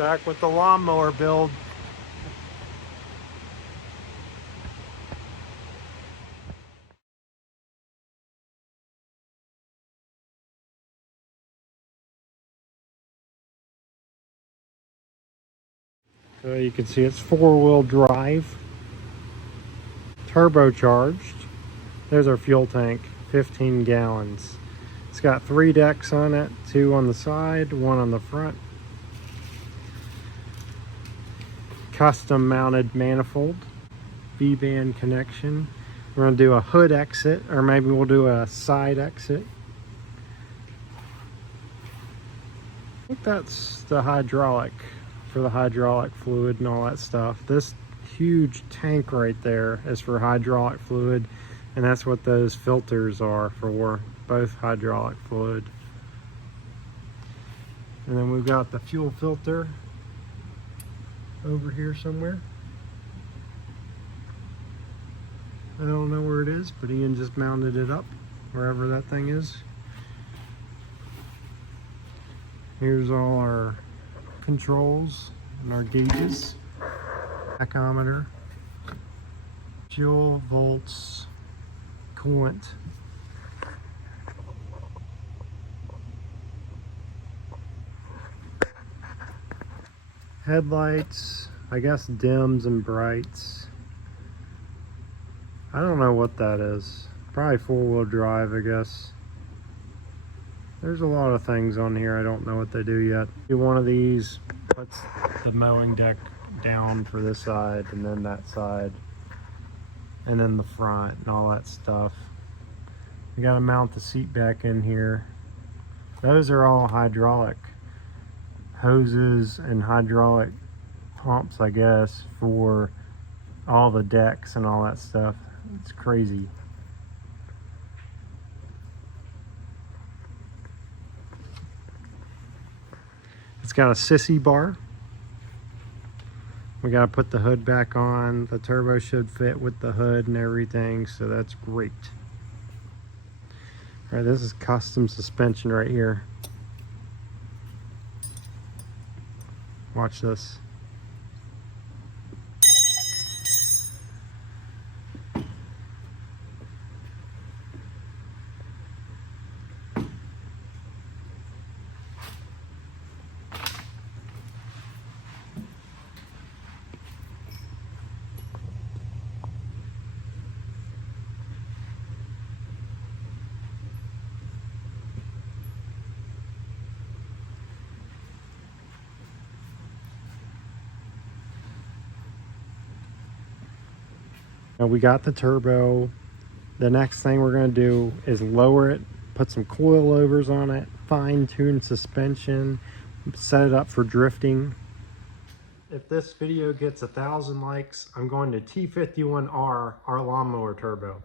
Back with the lawnmower build. So you can see it's 4-wheel drive, turbocharged. There's our fuel tank, 15 gallons. It's got 3 decks on it, 2 on the side, 1 on the front. Custom mounted manifold, V-band connection. We're going to do a hood exit, or maybe we'll do a side exit. I think that's the hydraulic, for the hydraulic fluid and all that stuff. This huge tank right there is for hydraulic fluid, and that's what those filters are for, both hydraulic fluid. And then we've got the fuel filter over here somewhere. I don't know where it is, but Ian just mounted it up wherever that thing is. Here's all our controls and our gauges. Tachometer, fuel, volts, coolant. Headlights, I guess dims and brights. I don't know what that is. Probably 4-wheel drive, I guess. There's a lot of things on here. I don't know what they do yet. One of these puts the mowing deck down for this side, and then that side, and then the front and all that stuff. We gotta mount the seat back in here. Those are all hydraulic hoses and hydraulic pumps, I guess, for all the decks and all that stuff. It's crazy. It's got a sissy bar. We got to put the hood back on. The turbo should fit with the hood and everything, so that's great. All right, this is custom suspension right here. Watch this. Now we got the turbo. The next thing we're going to do is lower it, put some coilovers on it, fine-tune suspension, set it up for drifting. If this video gets 1,000 likes, I'm going to T51R, our lawnmower turbo.